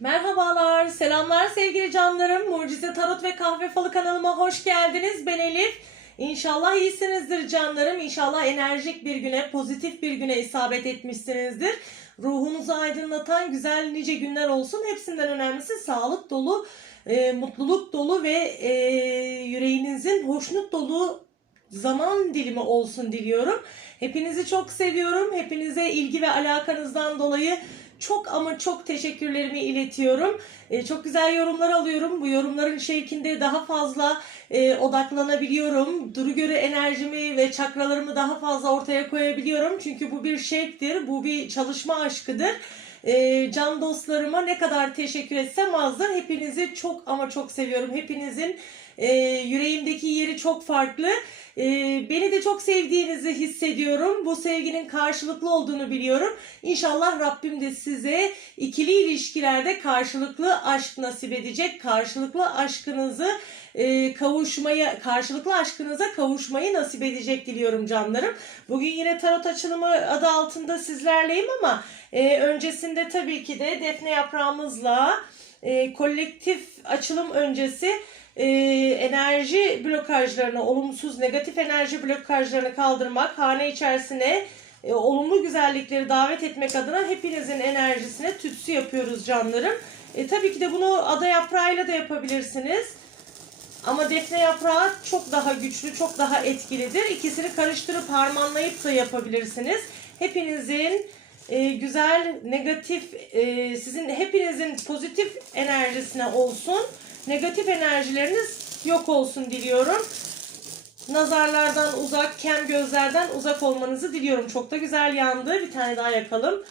Merhabalar, selamlar sevgili canlarım. Mucize Tarot ve Kahve Falı kanalıma hoş geldiniz. Ben Elif. İnşallah iyisinizdir canlarım. İnşallah enerjik bir güne, pozitif bir güne isabet etmişsinizdir. Ruhunuzu aydınlatan güzel nice günler olsun. Hepsinden önemlisi sağlık dolu, e, mutluluk dolu ve e, yüreğinizin hoşnut dolu zaman dilimi olsun diliyorum. Hepinizi çok seviyorum. Hepinize ilgi ve alakanızdan dolayı çok ama çok teşekkürlerimi iletiyorum. Ee, çok güzel yorumlar alıyorum. Bu yorumların şevkinde daha fazla e, odaklanabiliyorum. Duru göre enerjimi ve çakralarımı daha fazla ortaya koyabiliyorum. Çünkü bu bir şevktir. Bu bir çalışma aşkıdır. Ee, can dostlarıma ne kadar teşekkür etsem azdır. Hepinizi çok ama çok seviyorum. Hepinizin e, yüreğimdeki yeri çok farklı. E, beni de çok sevdiğinizi hissediyorum. Bu sevginin karşılıklı olduğunu biliyorum. İnşallah Rabbim de size ikili ilişkilerde karşılıklı aşk nasip edecek. Karşılıklı aşkınızı e, kavuşmayı, karşılıklı aşkınıza kavuşmayı nasip edecek diliyorum canlarım. Bugün yine tarot açılımı adı altında sizlerleyim ama e, öncesinde tabii ki de defne yaprağımızla e, kolektif açılım öncesi e, enerji blokajlarını, olumsuz negatif enerji blokajlarını kaldırmak, hane içerisine e, olumlu güzellikleri davet etmek adına hepinizin enerjisine tütsü yapıyoruz canlarım. E, tabii ki de bunu ada yaprağıyla da yapabilirsiniz. Ama defne yaprağı çok daha güçlü, çok daha etkilidir. İkisini karıştırıp harmanlayıp da yapabilirsiniz. Hepinizin e, güzel, negatif, e, sizin hepinizin pozitif enerjisine olsun. Negatif enerjileriniz yok olsun diliyorum. Nazarlardan uzak, kem gözlerden uzak olmanızı diliyorum. Çok da güzel yandı. Bir tane daha yakalım.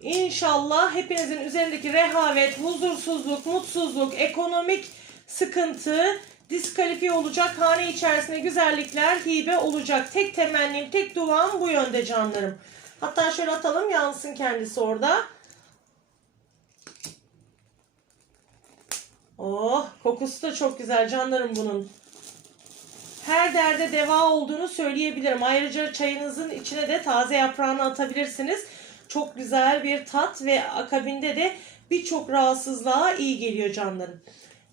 İnşallah hepinizin üzerindeki rehavet, huzursuzluk, mutsuzluk, ekonomik sıkıntı diskalifiye olacak. Hane içerisinde güzellikler hibe olacak. Tek temennim, tek duam bu yönde canlarım. Hatta şöyle atalım yansın kendisi orada. Oh kokusu da çok güzel canlarım bunun. Her derde deva olduğunu söyleyebilirim. Ayrıca çayınızın içine de taze yaprağını atabilirsiniz. Çok güzel bir tat ve akabinde de birçok rahatsızlığa iyi geliyor canlarım.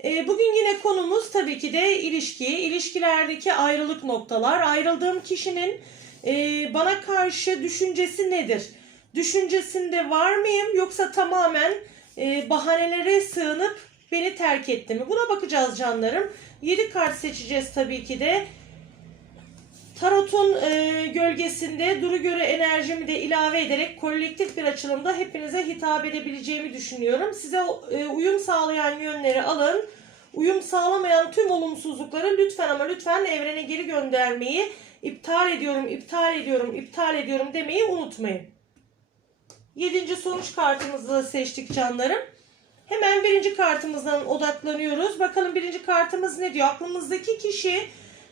E, bugün yine konumuz tabii ki de ilişki. İlişkilerdeki ayrılık noktalar. Ayrıldığım kişinin e, bana karşı düşüncesi nedir? Düşüncesinde var mıyım yoksa tamamen e, bahanelere sığınıp beni terk etti mi? Buna bakacağız canlarım. 7 kart seçeceğiz tabii ki de. Tarot'un e, gölgesinde duru göre enerjimi de ilave ederek kolektif bir açılımda hepinize hitap edebileceğimi düşünüyorum. Size e, uyum sağlayan yönleri alın. Uyum sağlamayan tüm olumsuzlukları lütfen ama lütfen evrene geri göndermeyi iptal ediyorum, iptal ediyorum, iptal ediyorum demeyi unutmayın. Yedinci sonuç kartımızı seçtik canlarım. Hemen birinci kartımızdan odaklanıyoruz. Bakalım birinci kartımız ne diyor? Aklımızdaki kişi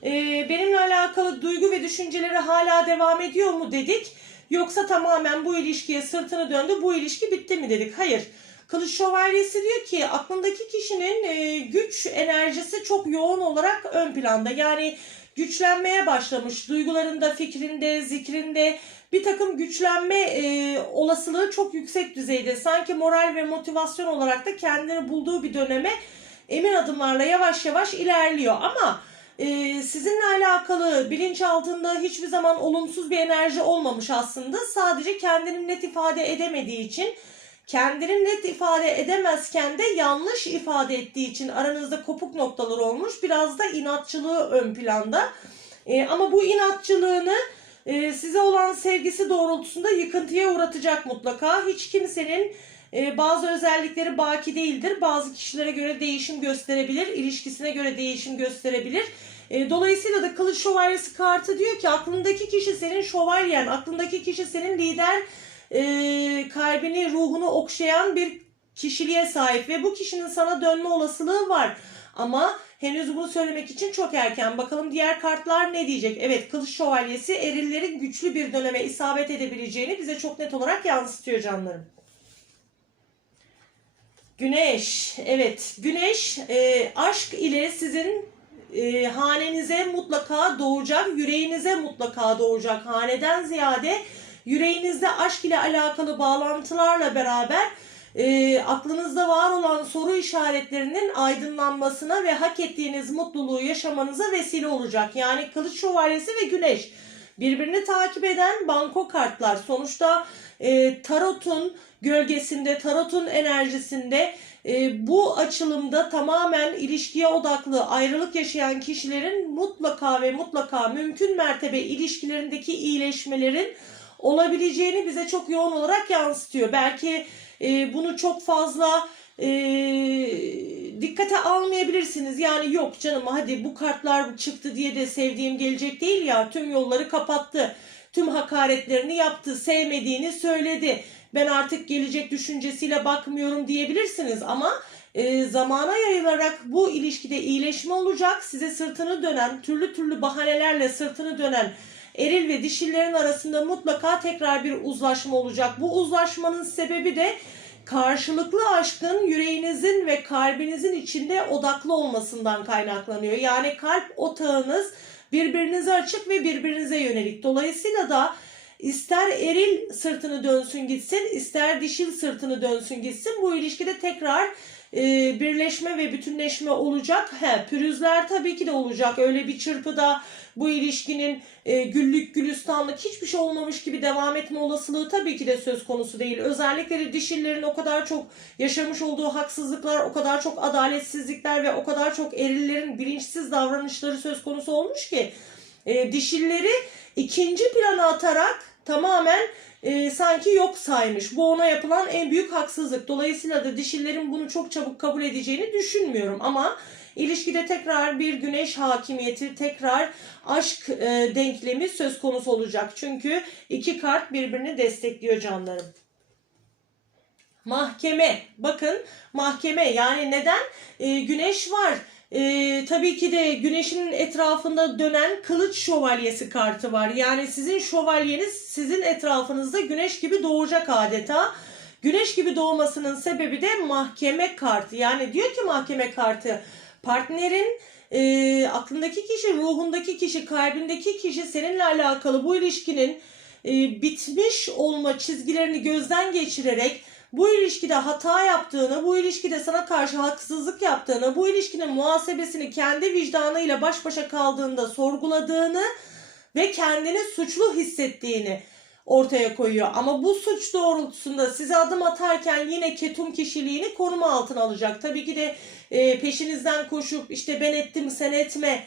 e, benimle alakalı duygu ve düşünceleri hala devam ediyor mu dedik. Yoksa tamamen bu ilişkiye sırtını döndü. Bu ilişki bitti mi dedik. Hayır. Kılıç Şövalyesi diyor ki aklındaki kişinin e, güç enerjisi çok yoğun olarak ön planda. Yani güçlenmeye başlamış. Duygularında, fikrinde, zikrinde bir takım güçlenme e, olasılığı çok yüksek düzeyde. Sanki moral ve motivasyon olarak da kendini bulduğu bir döneme emin adımlarla yavaş yavaş ilerliyor. Ama e, sizinle alakalı bilinçaltında hiçbir zaman olumsuz bir enerji olmamış aslında. Sadece kendini net ifade edemediği için kendini net ifade edemezken de yanlış ifade ettiği için aranızda kopuk noktalar olmuş. Biraz da inatçılığı ön planda. E, ama bu inatçılığını e, size olan sevgisi doğrultusunda yıkıntıya uğratacak mutlaka. Hiç kimsenin e, bazı özellikleri baki değildir. Bazı kişilere göre değişim gösterebilir. ilişkisine göre değişim gösterebilir. E, dolayısıyla da kılıç şövalyesi kartı diyor ki aklındaki kişi senin şövalyen, aklındaki kişi senin lider e, kalbini, ruhunu okşayan bir kişiliğe sahip ve bu kişinin sana dönme olasılığı var. Ama henüz bunu söylemek için çok erken. Bakalım diğer kartlar ne diyecek? Evet kılıç şövalyesi erillerin güçlü bir döneme isabet edebileceğini bize çok net olarak yansıtıyor canlarım. Güneş. Evet güneş e, aşk ile sizin e, hanenize mutlaka doğacak, yüreğinize mutlaka doğacak. Haneden ziyade yüreğinizde aşk ile alakalı bağlantılarla beraber e, aklınızda var olan soru işaretlerinin aydınlanmasına ve hak ettiğiniz mutluluğu yaşamanıza vesile olacak. Yani kılıç şövalyesi ve güneş birbirini takip eden banko kartlar. Sonuçta e, tarotun gölgesinde, tarotun enerjisinde e, bu açılımda tamamen ilişkiye odaklı ayrılık yaşayan kişilerin mutlaka ve mutlaka mümkün mertebe ilişkilerindeki iyileşmelerin olabileceğini bize çok yoğun olarak yansıtıyor. Belki e, bunu çok fazla e, dikkate almayabilirsiniz. Yani yok canım hadi bu kartlar çıktı diye de sevdiğim gelecek değil ya. Tüm yolları kapattı. Tüm hakaretlerini yaptı. Sevmediğini söyledi. Ben artık gelecek düşüncesiyle bakmıyorum diyebilirsiniz ama e, zamana yayılarak bu ilişkide iyileşme olacak. Size sırtını dönen, türlü türlü bahanelerle sırtını dönen eril ve dişillerin arasında mutlaka tekrar bir uzlaşma olacak. Bu uzlaşmanın sebebi de karşılıklı aşkın yüreğinizin ve kalbinizin içinde odaklı olmasından kaynaklanıyor. Yani kalp otağınız birbirinize açık ve birbirinize yönelik. Dolayısıyla da ister eril sırtını dönsün gitsin, ister dişil sırtını dönsün gitsin bu ilişkide tekrar e, birleşme ve bütünleşme olacak. He, pürüzler tabii ki de olacak. Öyle bir çırpıda bu ilişkinin e, güllük gülistanlık hiçbir şey olmamış gibi devam etme olasılığı tabii ki de söz konusu değil. Özellikle de dişillerin o kadar çok yaşamış olduğu haksızlıklar, o kadar çok adaletsizlikler ve o kadar çok erillerin bilinçsiz davranışları söz konusu olmuş ki e, dişilleri ikinci plana atarak tamamen e, sanki yok saymış. Bu ona yapılan en büyük haksızlık. Dolayısıyla da dişillerin bunu çok çabuk kabul edeceğini düşünmüyorum ama ilişkide tekrar bir güneş hakimiyeti, tekrar aşk e, denklemi söz konusu olacak. Çünkü iki kart birbirini destekliyor canlarım. Mahkeme. Bakın mahkeme yani neden? E, güneş var. E, tabii ki de güneşin etrafında dönen kılıç şövalyesi kartı var. Yani sizin şövalyeniz sizin etrafınızda güneş gibi doğacak adeta. Güneş gibi doğmasının sebebi de mahkeme kartı. Yani diyor ki mahkeme kartı partnerin e, aklındaki kişi, ruhundaki kişi, kalbindeki kişi seninle alakalı bu ilişkinin e, bitmiş olma çizgilerini gözden geçirerek bu ilişkide hata yaptığını, bu ilişkide sana karşı haksızlık yaptığını, bu ilişkinin muhasebesini kendi vicdanıyla baş başa kaldığında sorguladığını ve kendini suçlu hissettiğini ortaya koyuyor. Ama bu suç doğrultusunda size adım atarken yine ketum kişiliğini koruma altına alacak. Tabii ki de e, peşinizden koşup işte ben ettim sen etme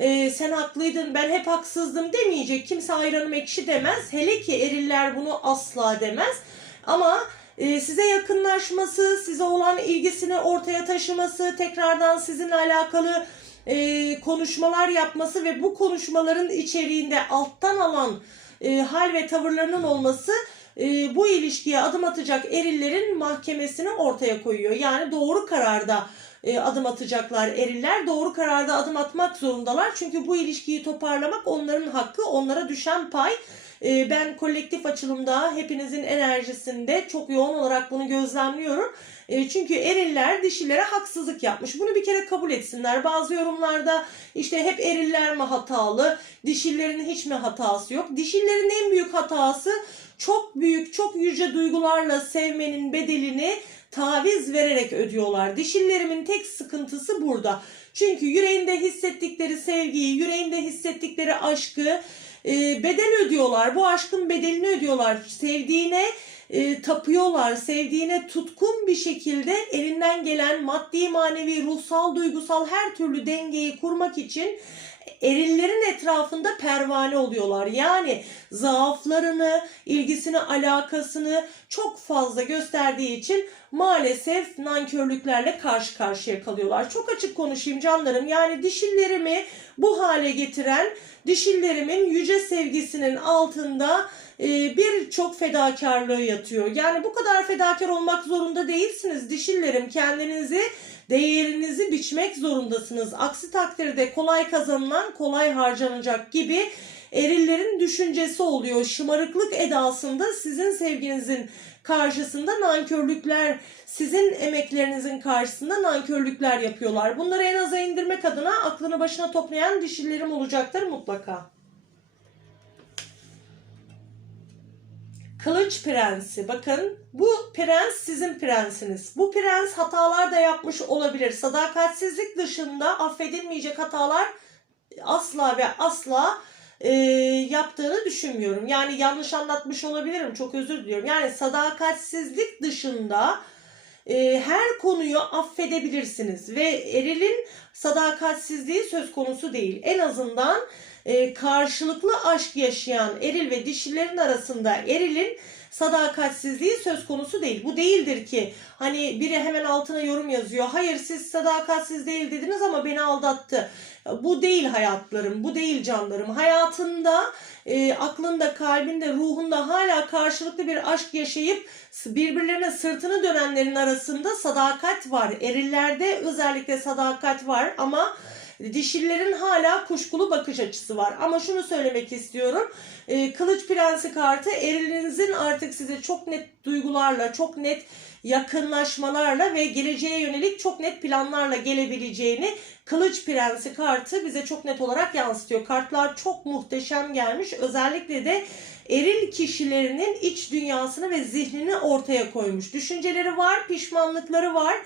e, sen haklıydın ben hep haksızdım demeyecek. Kimse ayranım ekşi demez. Hele ki eriller bunu asla demez. Ama e, size yakınlaşması, size olan ilgisini ortaya taşıması, tekrardan sizinle alakalı e, konuşmalar yapması ve bu konuşmaların içeriğinde alttan alan e, hal ve tavırlarının olması e, bu ilişkiye adım atacak erillerin mahkemesini ortaya koyuyor. Yani doğru kararda adım atacaklar eriller. Doğru kararda adım atmak zorundalar. Çünkü bu ilişkiyi toparlamak onların hakkı, onlara düşen pay. E, ben kolektif açılımda hepinizin enerjisinde çok yoğun olarak bunu gözlemliyorum. E, çünkü eriller dişilere haksızlık yapmış. Bunu bir kere kabul etsinler. Bazı yorumlarda işte hep eriller mi hatalı, dişillerin hiç mi hatası yok? Dişillerin en büyük hatası çok büyük, çok yüce duygularla sevmenin bedelini taviz vererek ödüyorlar. Dişillerimin tek sıkıntısı burada. Çünkü yüreğinde hissettikleri sevgiyi, yüreğinde hissettikleri aşkı e, bedel ödüyorlar. Bu aşkın bedelini ödüyorlar. Sevdiğine e, tapıyorlar. Sevdiğine tutkun bir şekilde elinden gelen maddi, manevi, ruhsal, duygusal her türlü dengeyi kurmak için erillerin etrafında pervane oluyorlar. Yani zaaflarını, ilgisini, alakasını çok fazla gösterdiği için maalesef nankörlüklerle karşı karşıya kalıyorlar. Çok açık konuşayım canlarım. Yani dişillerimi bu hale getiren dişillerimin yüce sevgisinin altında e, birçok fedakarlığı yatıyor. Yani bu kadar fedakar olmak zorunda değilsiniz. Dişillerim kendinizi değerinizi biçmek zorundasınız. Aksi takdirde kolay kazanılan kolay harcanacak gibi erillerin düşüncesi oluyor. Şımarıklık edasında sizin sevginizin karşısında nankörlükler, sizin emeklerinizin karşısında nankörlükler yapıyorlar. Bunları en aza indirmek adına aklını başına toplayan dişillerim olacaktır mutlaka. Kılıç prensi. Bakın bu prens sizin prensiniz. Bu prens hatalar da yapmış olabilir. Sadakatsizlik dışında affedilmeyecek hatalar asla ve asla e, yaptığını düşünmüyorum. Yani yanlış anlatmış olabilirim. Çok özür diliyorum. Yani sadakatsizlik dışında e, her konuyu affedebilirsiniz ve erilin sadakatsizliği söz konusu değil. En azından e, karşılıklı aşk yaşayan eril ve dişilerin arasında erilin sadakatsizliği söz konusu değil. Bu değildir ki hani biri hemen altına yorum yazıyor. Hayır siz sadakatsiz değil dediniz ama beni aldattı. Bu değil hayatlarım, bu değil canlarım. Hayatında, e, aklında, kalbinde, ruhunda hala karşılıklı bir aşk yaşayıp birbirlerine sırtını dönenlerin arasında sadakat var. Erillerde özellikle sadakat var ama dişillerin hala kuşkulu bakış açısı var. Ama şunu söylemek istiyorum. E, Kılıç Prensi kartı erilinizin artık size çok net duygularla, çok net yakınlaşmalarla ve geleceğe yönelik çok net planlarla gelebileceğini Kılıç Prensi kartı bize çok net olarak yansıtıyor. Kartlar çok muhteşem gelmiş. Özellikle de eril kişilerinin iç dünyasını ve zihnini ortaya koymuş. Düşünceleri var, pişmanlıkları var,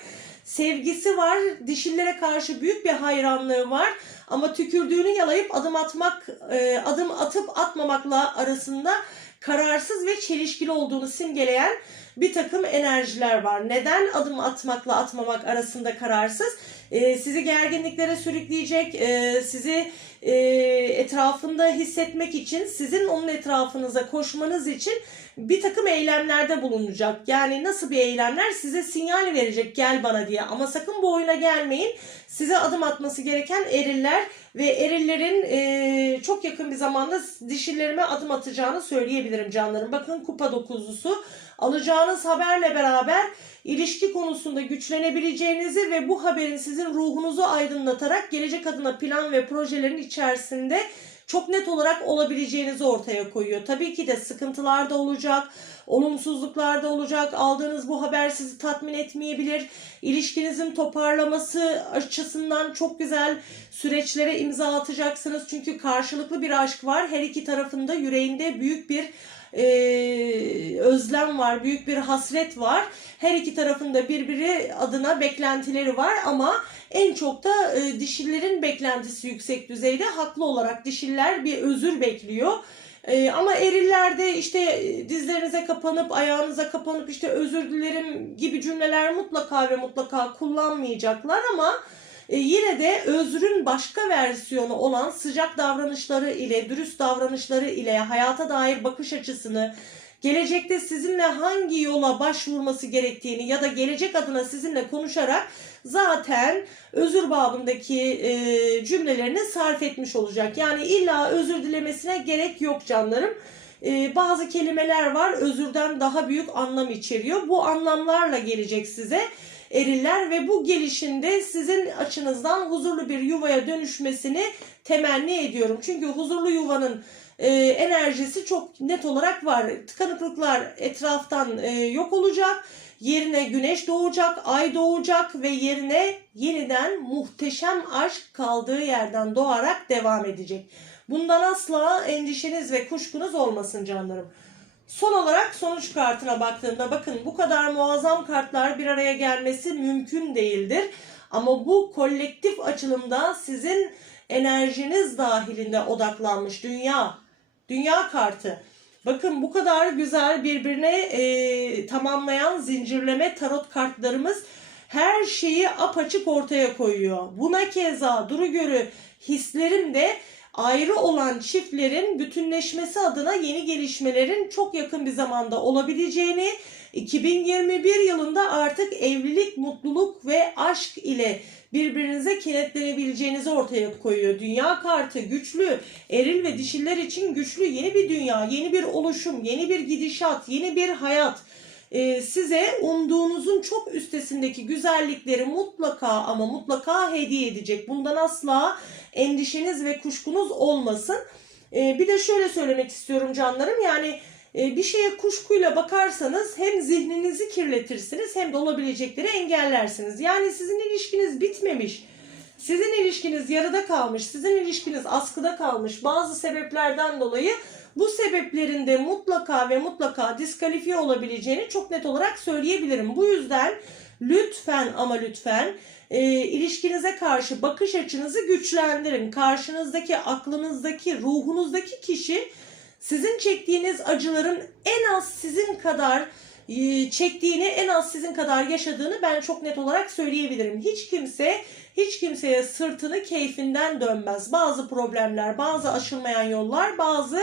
sevgisi var, dişillere karşı büyük bir hayranlığı var. Ama tükürdüğünü yalayıp adım atmak, e, adım atıp atmamakla arasında kararsız ve çelişkili olduğunu simgeleyen bir takım enerjiler var. Neden adım atmakla atmamak arasında kararsız? Ee, sizi gerginliklere sürükleyecek, e, sizi e, etrafında hissetmek için, sizin onun etrafınıza koşmanız için bir takım eylemlerde bulunacak. Yani nasıl bir eylemler? Size sinyal verecek gel bana diye. Ama sakın bu oyuna gelmeyin. Size adım atması gereken eriller ve erillerin e, çok yakın bir zamanda dişilerime adım atacağını söyleyebilirim canlarım. Bakın kupa dokuzlusu alacağınız haberle beraber ilişki konusunda güçlenebileceğinizi ve bu haberin sizin ruhunuzu aydınlatarak gelecek adına plan ve projelerin içerisinde çok net olarak olabileceğinizi ortaya koyuyor. Tabii ki de sıkıntılar da olacak, olumsuzluklar da olacak. Aldığınız bu haber sizi tatmin etmeyebilir. İlişkinizin toparlaması açısından çok güzel süreçlere imza atacaksınız. Çünkü karşılıklı bir aşk var. Her iki tarafında yüreğinde büyük bir e, özlem var, büyük bir hasret var. Her iki tarafında birbiri adına beklentileri var ama en çok da e, dişillerin beklentisi yüksek düzeyde. Haklı olarak dişiller bir özür bekliyor. E, ama erillerde işte e, dizlerinize kapanıp ayağınıza kapanıp işte özür dilerim gibi cümleler mutlaka ve mutlaka kullanmayacaklar ama e, yine de özrün başka versiyonu olan sıcak davranışları ile, dürüst davranışları ile hayata dair bakış açısını, gelecekte sizinle hangi yola başvurması gerektiğini ya da gelecek adına sizinle konuşarak zaten özür babındaki e, cümlelerini sarf etmiş olacak. Yani illa özür dilemesine gerek yok canlarım. E, bazı kelimeler var özürden daha büyük anlam içeriyor. Bu anlamlarla gelecek size eriller ve bu gelişinde sizin açınızdan huzurlu bir yuvaya dönüşmesini temenni ediyorum. Çünkü huzurlu yuvanın e, enerjisi çok net olarak var. Tıkanıklıklar etraftan e, yok olacak. Yerine güneş doğacak, ay doğacak ve yerine yeniden muhteşem aşk kaldığı yerden doğarak devam edecek. Bundan asla endişeniz ve kuşkunuz olmasın canlarım. Son olarak sonuç kartına baktığımda bakın bu kadar muazzam kartlar bir araya gelmesi mümkün değildir. Ama bu kolektif açılımda sizin enerjiniz dahilinde odaklanmış dünya. Dünya kartı. Bakın bu kadar güzel birbirine e, tamamlayan zincirleme tarot kartlarımız her şeyi apaçık ortaya koyuyor. Buna keza duru görü hislerim de ayrı olan çiftlerin bütünleşmesi adına yeni gelişmelerin çok yakın bir zamanda olabileceğini, 2021 yılında artık evlilik, mutluluk ve aşk ile birbirinize kenetlenebileceğinizi ortaya koyuyor. Dünya kartı güçlü, eril ve dişiller için güçlü yeni bir dünya, yeni bir oluşum, yeni bir gidişat, yeni bir hayat ee, size umduğunuzun çok üstesindeki güzellikleri mutlaka ama mutlaka hediye edecek. Bundan asla endişeniz ve kuşkunuz olmasın. Ee, bir de şöyle söylemek istiyorum canlarım yani e, bir şeye kuşkuyla bakarsanız hem zihninizi kirletirsiniz hem de olabilecekleri engellersiniz. Yani sizin ilişkiniz bitmemiş. Sizin ilişkiniz yarıda kalmış, sizin ilişkiniz askıda kalmış bazı sebeplerden dolayı Bu sebeplerin de mutlaka ve mutlaka diskalifiye olabileceğini çok net olarak söyleyebilirim. Bu yüzden lütfen ama lütfen e, ilişkinize karşı bakış açınızı güçlendirin. Karşınızdaki, aklınızdaki, ruhunuzdaki kişi sizin çektiğiniz acıların en az sizin kadar e, çektiğini, en az sizin kadar yaşadığını ben çok net olarak söyleyebilirim. Hiç kimse hiç kimseye sırtını keyfinden dönmez. Bazı problemler, bazı aşılmayan yollar, bazı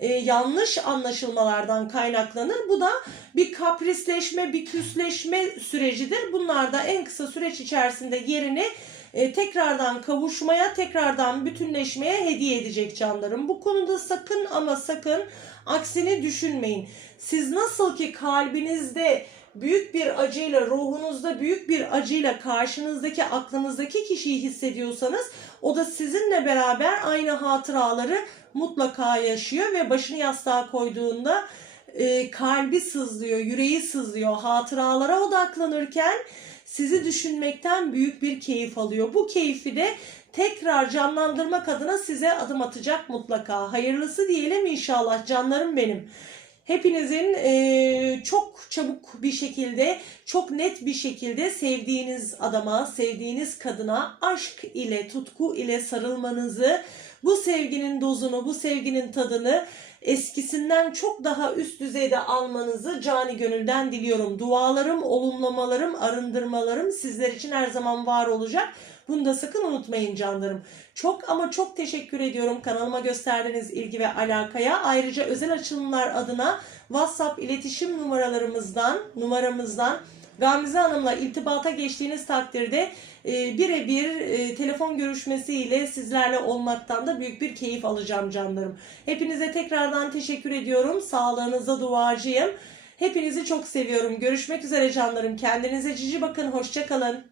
e, yanlış anlaşılmalardan kaynaklanır. Bu da bir kaprisleşme, bir küsleşme sürecidir. Bunlar da en kısa süreç içerisinde yerini e, tekrardan kavuşmaya, tekrardan bütünleşmeye hediye edecek canlarım. Bu konuda sakın ama sakın aksini düşünmeyin. Siz nasıl ki kalbinizde büyük bir acıyla, ruhunuzda büyük bir acıyla karşınızdaki aklınızdaki kişiyi hissediyorsanız o da sizinle beraber aynı hatıraları mutlaka yaşıyor ve başını yastığa koyduğunda e, kalbi sızlıyor, yüreği sızlıyor. Hatıralara odaklanırken sizi düşünmekten büyük bir keyif alıyor. Bu keyfi de tekrar canlandırmak adına size adım atacak mutlaka. Hayırlısı diyelim inşallah canlarım benim. Hepinizin e, çok çabuk bir şekilde, çok net bir şekilde sevdiğiniz adama, sevdiğiniz kadına aşk ile, tutku ile sarılmanızı, bu sevginin dozunu, bu sevginin tadını eskisinden çok daha üst düzeyde almanızı cani gönülden diliyorum. Dualarım, olumlamalarım, arındırmalarım sizler için her zaman var olacak. Bunu da sakın unutmayın canlarım. Çok ama çok teşekkür ediyorum kanalıma gösterdiğiniz ilgi ve alakaya. Ayrıca özel açılımlar adına WhatsApp iletişim numaralarımızdan, numaramızdan Gamze Hanım'la irtibata geçtiğiniz takdirde e, birebir e, telefon görüşmesiyle sizlerle olmaktan da büyük bir keyif alacağım canlarım. Hepinize tekrardan teşekkür ediyorum. Sağlığınıza duacıyım. Hepinizi çok seviyorum. Görüşmek üzere canlarım. Kendinize cici bakın. Hoşçakalın.